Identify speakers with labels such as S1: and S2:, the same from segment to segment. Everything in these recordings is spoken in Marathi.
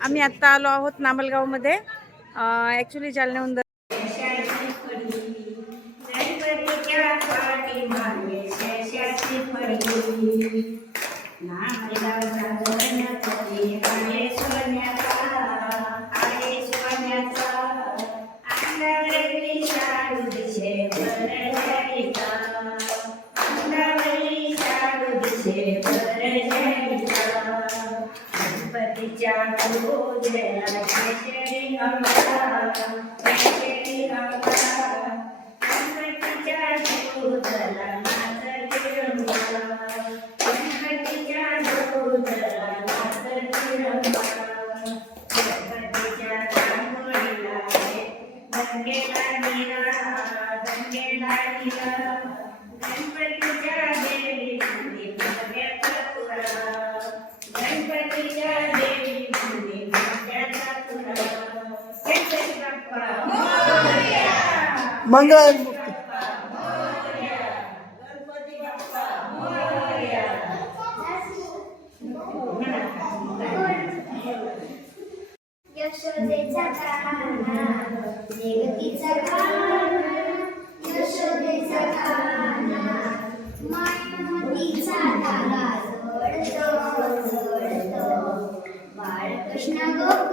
S1: आम्ही आत्ता आलो आहोत नामलगावमध्ये. ॲक्च्युली जालन्याहून
S2: नामलगाव
S3: मंगळ
S4: यशोदेचा काना देवकीचा काना साधा तारा जोडतो जोडतो. बाळकृष्ण गोकुळात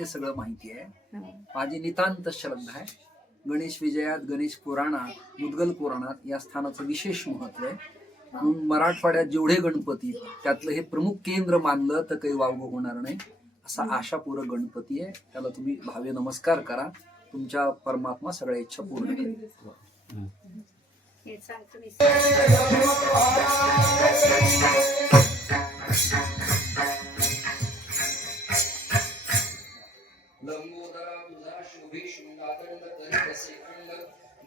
S3: ते सगळं माहिती आहे. माझी नितांत श्रद्धा आहे. गणेश विजयात गणेश पुराणात मुदगल पुराणात या स्थानाचं विशेष महत्त्व आहे. म्हणून मराठवाड्यात जेवढे गणपती त्यातलं हे प्रमुख केंद्र मानलं तर काही वावगं होणार नाही. असा आशापूर्वक गणपती आहे. त्याला तुम्ही भावे नमस्कार करा. तुमच्या परमात्मा सगळ्या इच्छा पूर्ण करेल.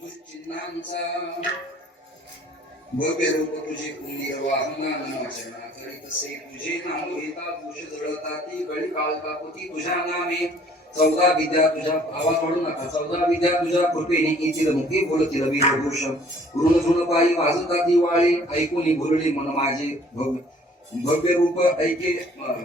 S5: दुश्चिन्हांचा भव्य रूप तुझे कुंडीर वाहना नाचना करीत से तुझे नाम घेता तुझ जळता ती गळी काळ कापुती तुझ्या नामे. चौदा विद्या तुझ्या आवाज वाढू नका. चौदा विद्या तुझ्या कृपेने येतील मुखी बोलतील वीरभूषण ऋण ऋण पायी वाजता ती वाळे ऐकून भुरळे मन माझे भव्य. भव्य रूप ऐके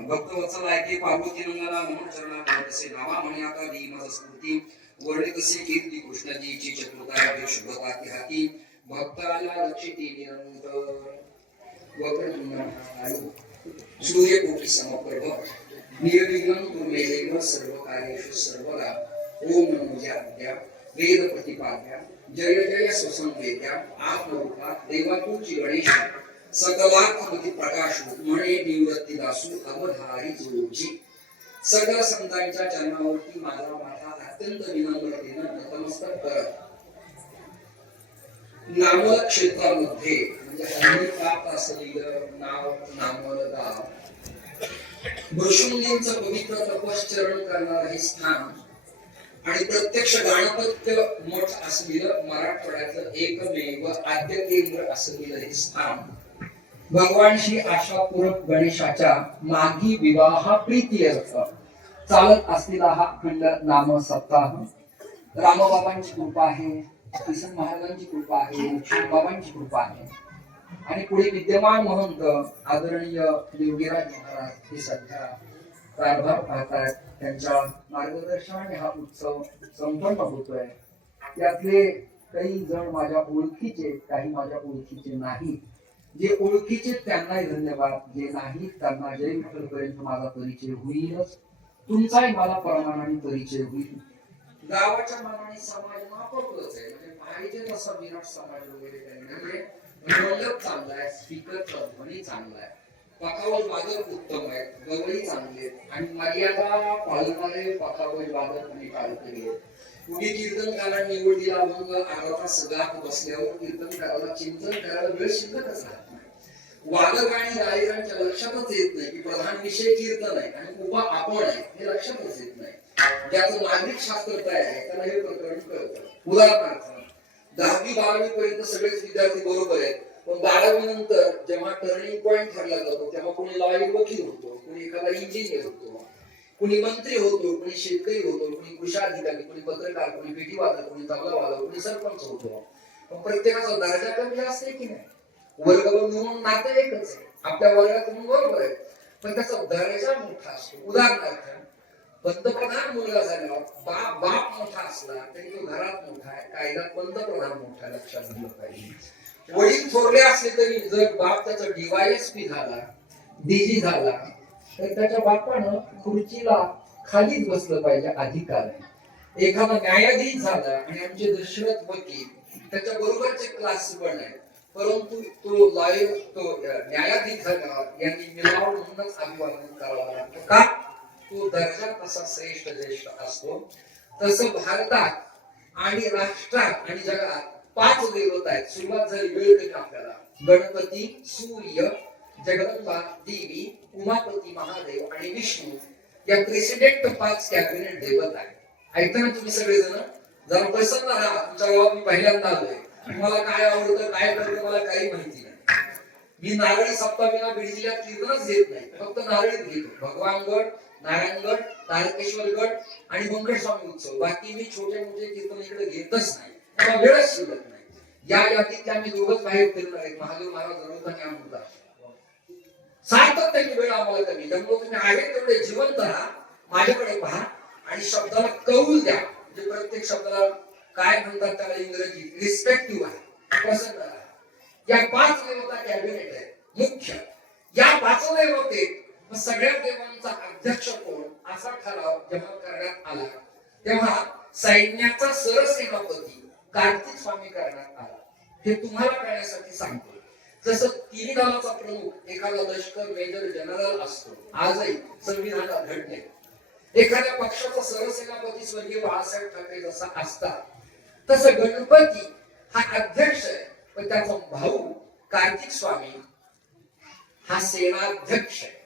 S5: भक्त वत्सल ऐके पार्वती नंदना म्हणून चरणा तसे नावा म्हणे आता दी माझ स्मृती वर्णे तसे कीर्ती कृष्णजीची चतुर्था वे शुभता ती हाती. भक्ताला रक्षिती निरंतर. वक्रतुंड सूर्यकोटी समप्रभ. निर्विघ्नं कुर्मे सर्व कार्येषु सर्वदा. ओम नमो ज्ञात्या वेद प्रतिपाद्या. जय जय स्वसंवेद्या. आत्मरूपा. देवातूची गणेश. सकलात्मती प्रकाश म्हणे निवृत्ती दासू अवधारी जोडूची सगळ्या संतांच्या चरणावरती माझा माथा अत्यंत विनम्रतेनं नतमस्तक करत नामल क्षेत्रामध्ये म्हणजे हल्ली असलेलं नाव नामल गाव भृशुंडींचं पवित्र तपश्चरण करणार हे स्थान आणि प्रत्यक्ष गणपत्य मठ असलेलं मराठवाड्यातलं एकमेव आद्य केंद्र असलेलं हे स्थान. भगवान श्री आशापूरक गणेशाच्या मागी विवाह प्रीतीयर्थ चालत असलेला हा अखंड नाम सप्ताह रामबाबांची कृपा आहे किसन महाराजांची कृपा आहे बाबांची कृपा आहे. आणि पुढे विद्यमान महंत आदरणीय देवगिराज महाराज हे सध्या कारभार पाहतात त्यांच्या मार्गदर्शनाने हा उत्सव संपन्न होतोय. त्यातले काही जण माझ्या ओळखीचे काही माझ्या ओळखीचे नाही. जे ओळखीचे त्यांनाही धन्यवाद. जे नाही त्यांना जय विठ्ठलपर्यंत माझा परिचय होईलच. तुमचाही मला प्रमाणाने परिचय होईल. गावाच्या मनाने समाज महापौरच आहे. म्हणजे पाहिजे तसा विराट समाज वगैरे काही नाहीये. मंडप चांगला आहे स्पीकर ध्वनी चांगला आहे. पखावज वादक उत्तम आहेत गवळी चांगली आहेत आणि मर्यादा पाळणारे पखावज वादक आणि काळकरी आहेत कुणी कीर्तन करायला निवडीला अभंग अर्धा तास गात बसल्यावर कीर्तन करायला चिंतन करायला वेळ शिल्लकच राहत नाही. वादक आणि गायकांच्या लक्षातच येत नाही की प्रधान विषय कीर्तन आहे आणि उभा आपण आहे हे लक्षातच येत नाही. ज्याचं नागरिक शास्त्र काय आहे त्याला हे प्रकरण कळतं. उदाहरणार्थ दहावी बारावी पर्यंत सगळेच विद्यार्थी बरोबर आहेत. पण बारावी नंतर जेव्हा टर्निंग पॉईंट ठरला जातो तेव्हा कोणी लॉयर वकील होतो कोणी एखादा इंजिनियर होतो कोणी मंत्री होतो कोणी शेतकरी होतो कोणी कृषी अधिकारी कोणी पत्रकार कोणी पेटी वादक कोणी तबला वादक कोणी सरपंच होतो. पण प्रत्येकाचा दर्जा कमी असते की नाही? वर्ग म्हणून नातं एकच आपल्या वर्गात म्हणून बरोबर आहे. पण त्याचा दर्जा मोठा असतो. उदाहरणार्थ पंतप्रधान मुलगा झाल्यावर बाप बाप मोठा असला तरी तो घरात मोठा आहे. कायदा पंतप्रधान मोठा लक्षात घेतलं पाहिजे. वडील थोरले असले तरी जर बाप त्याचा डीवायएसपी झाला डीजी झाला तर त्याच्या बापानं खुर्चीला खालीच बसलं पाहिजे अधिकार. आहे एखादा न्यायाधीश झाला आणि आमचे दशरथ वकील त्याच्या बरोबरचे क्लास पण आहेत परंतु तो लॉयर तो न्यायाधीश यांनी मिलाव म्हणूनच अभिवादन करावा लागतो का? तो दर्जा तसा श्रेष्ठ ज्येष्ठ असतो. तसं भारतात आणि राष्ट्रात आणि जगात पाच देवत आहेत. सुरुवात झाली वेळ देत आपल्याला. गणपती सूर्य जगदंबा देवी उमापती महादेव आणि विष्णू या प्रेसिडेंट पाच कॅबिनेट देवत आहेत. ऐकताना तुम्ही सगळेजण? जरा प्रसन्न राहा. तुमच्या गावात मी पहिल्यांदा आलोय. मला काय आवडतं काय करतं मला काही माहिती नाही. मी नारळी सप्तमीला बीड जिल्ह्यात कीर्तनच घेत नाही. फक्त नारळीत घेतो. भगवानगड नारायणगड तारकेश्वरगड आणि मंगळस्वामी उत्सव. बाकी मी छोटे मोठे कीर्तन इकडे घेतच नाही. मला वेळच शिल्लक नाही. या जातीत त्या मी दोघच बाहेर फिरणार आहेत. महादेव महाराज रडवत आणि अमृता. सातत्याने वेळ आम्हाला कमी. त्यामुळे तुम्ही आहे तेवढे जिवंत राहा. माझ्याकडे पहा आणि शब्दाला कौल द्या. म्हणजे प्रत्येक शब्दाला काय म्हणतात त्याला इंग्रजी? रिस्पेक्टिव्ह आहे. प्रसन्न आहे. या पाच देवता कॅबिनेट आहे मुख्य. या पाच देवतेत सगळ्या देवांचा अध्यक्ष कोण? असा ठराव जेव्हा करण्यात आला. तेव्हा सैन्याचा सरसेनापती कार्तिक स्वामी करण्यात आला. हे तुम्हाला कळण्यासाठी सांगतो. जसं तिन्ही दलाचा प्रमुख एखादा लष्कर मेजर जनरल असतो. आजही संविधानात घडले एखाद्या पक्षाचा सरसेनापती स्वर्गीय बाळासाहेब ठाकरे जसा असतात तसं गणपती हा अध्यक्ष आहे पण त्याचा भाऊ कार्तिक स्वामी हा सेनाध्यक्ष आहे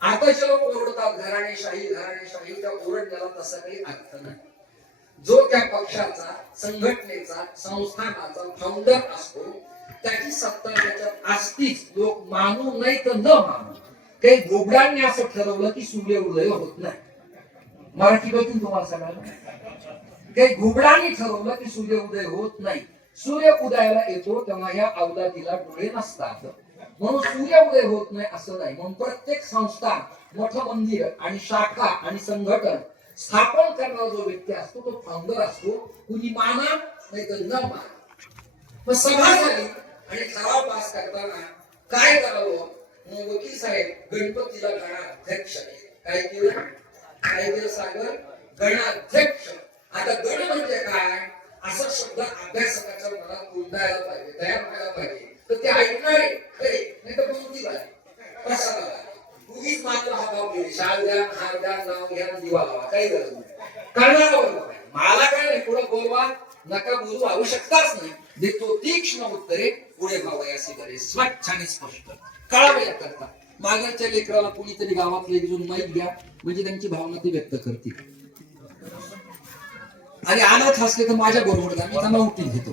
S5: आता जेव्हा ओरडतात घराणेशाही घराणेशाही त्या ओरडण्याला तसा काही अर्थ नाही. जो त्या पक्षाचा संघटनेचा संस्थानाचा फाउंडर असतो त्याची सत्ता त्याच्यात असतीच. लोक मानू नाही तर न मानू. काही घोबडांनी असं ठरवलं की सूर्य उदय होत नाही. मराठी बघून तुम्हाला सांगायला. ते घुबडांनी ठरवलं की सूर्य उदय होत नाही. सूर्य उदयाला येतो तेव्हा या अवदातीला डोळे नसतात. म्हणून सूर्य उदय होत नाही असं नाही. म्हणून प्रत्येक संस्था मोठं मंदिर आणि शाखा आणि संघटन स्थापन करणारा जो व्यक्ती असतो तो फाउंडर असतो. कुणी माना नाही तर न माना. मग सभा झाली आणि ठराव पास करताना काय करावं? मग वकील साहेब गणपतीला गणाध्यक्ष. काय केलं काय केलं सागर गणाध्यक्ष. आता गण म्हणजे काय? असा शब्द अभ्यासकाच्या मनात गुंतायला पाहिजे तयार व्हायला पाहिजे. तर ते ऐकणारे खरे. नाही तर कोणती बाई प्रसादाला उगीच मात्र हातावर गेली शाल द्या हार द्या नाव घ्या दिवा लावा. काही गरज नाही. करणारा वर्ग मला काय नाही. पुढे बोलवा. नका बोलू. आवश्यकताच नाही. देतो तीक्ष्ण उत्तरे. पुढे भावयासी करे स्वच्छ आणि स्पष्ट. कळावे करता. मागच्या लेकराला कुणीतरी गावातले एक जण माहीत घ्या म्हणजे त्यांची भावना ते व्यक्त करतील. आणि अनाथ असले तर माझ्या बरोबर मी त्यांना उठून घेतो.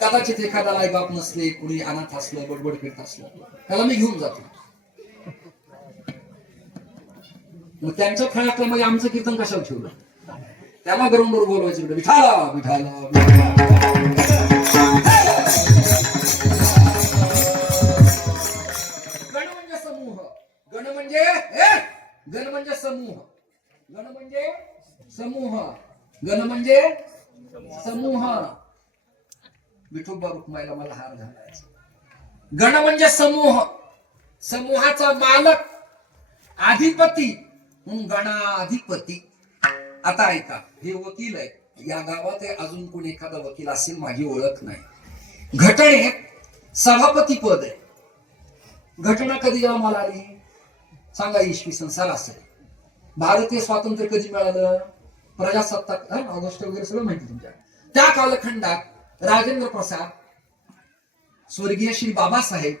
S5: कदाचित एखादा आई बाप नसले कुणी अनाथ असलं बडबड फिरत असलं त्याला मी घेऊन जातो. मग त्यांचं खेळातलं म्हणजे आमचं कीर्तन कशाला ठेवलं? त्याला बरोबर बोलवायचं इकडे विठाला विठाला गण म्हणजे समूह. गण म्हणजे गण म्हणजे समूह. गण म्हणजे समूह. गण म्हणजे समूह. विठोबा रुक्माईला मला हार घालायचा. गण म्हणजे समूह. समूहाचा मालक अधिपती. म्हणून गणाधिपती. आता ऐका हे वकील आहे या गावात अजून कोणी एखादा वकील असेल माझी ओळख नाही. घटने सभापती पद आहे. घटना कधी जन्माला आली? सांगा इसवी सन सरासरी. भारतीय स्वातंत्र्य कधी मिळालं? प्रजासत्ताक ऑगस्ट वगैरे सगळं माहिती तुमच्या. त्या कालखंडात राजेंद्र प्रसाद स्वर्गीय श्री बाबासाहेब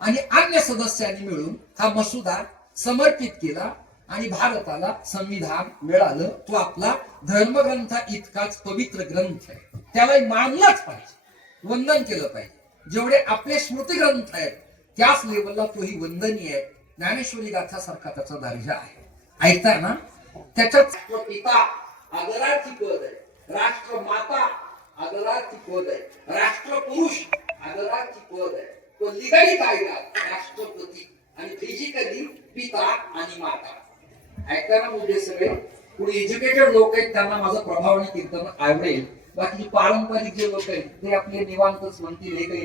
S5: आणि अन्य सदस्यांनी मिळून हा मसुदा समर्पित केला आणि भारताला संविधान मिळालं. तो आपला धर्मग्रंथ इतकाच पवित्र ग्रंथ आहे. त्याला मानलाच पाहिजे. वंदन केलं पाहिजे. जेवढे आपले स्मृती ग्रंथ आहेत त्याच लेवलला तोही वंदनीय आहे. ज्ञानेश्वरी गाथासारखा त्याचा दर्जा आहे. ऐकताय ना? त्याच्यात पिता आदरार्थी पद आहे. राष्ट्र माता आदरार्थी पद आहे. राष्ट्रपुरुष आदरार्थी पद आहे. तो लिगली कायदा राष्ट्रपती आणि फिजिकली पिता आणि माता. ऐकताना मुद्दे सगळे. कुणी एज्युकेटेड लोक आहेत त्यांना माझा प्रभाव आणि कीर्तन आवडेल. बाकी पारंपरिक जे लोक आहेत ते आपले निवांतच म्हणतील हे काही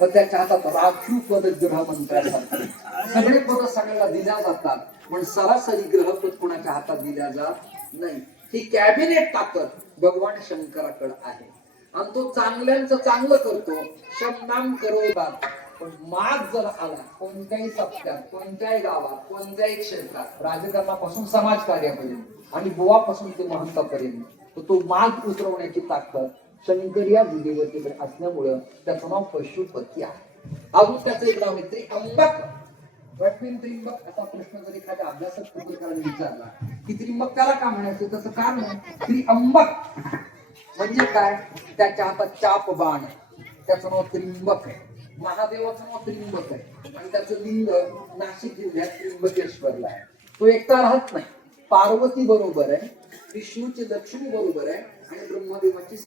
S5: पण त्याच्या हातात राखीव पद गृहमंत्र्यासारखे सगळे पद सगळ्याला दिल्या जातात. पण सरासरी ग्रहपद कोणाच्या हातात दिल्या जात नाही. ही कॅबिनेट ताकद भगवान शंकराकडे आहे. आणि तो चांगल्यांचं चांगलं करतो. शमनाम करवतात पण माग जर आला कोणत्याही सप्त्यात कोणत्याही गावात कोणत्याही क्षेत्रात राजकारणापासून समाजकार्यापर्यंत आणि गोवापासून ते महंतापर्यंत तर तो माग उतरवण्याची ताकद शंकरिया विधेवतीकडे असल्यामुळं त्याचं नाव पशुपती आहे. अजून त्याचं एक नाव आहे त्रिअंबक. तरी त्रिंबक असा प्रश्न जर एखाद्या अभ्यासक पत्रकाराने विचारला की त्रिंबक त्याला का म्हणायचं? त्याचं कारण तरी अंबक. म्हणजे काय? त्याच्या हातात चाप बाण त्याचं नाव त्रिंबक आहे. महादेवाचं नाव त्रिंबक आहे. आणि त्याचं लिंग नाशिक जिल्ह्यात त्रिंबकेश्वरला आहे. तो एकटा राहत नाही. पार्वती बरोबर आहे. विष्णूची लक्ष्मी बरोबर आहे. आणि ब्रह्मदेवाची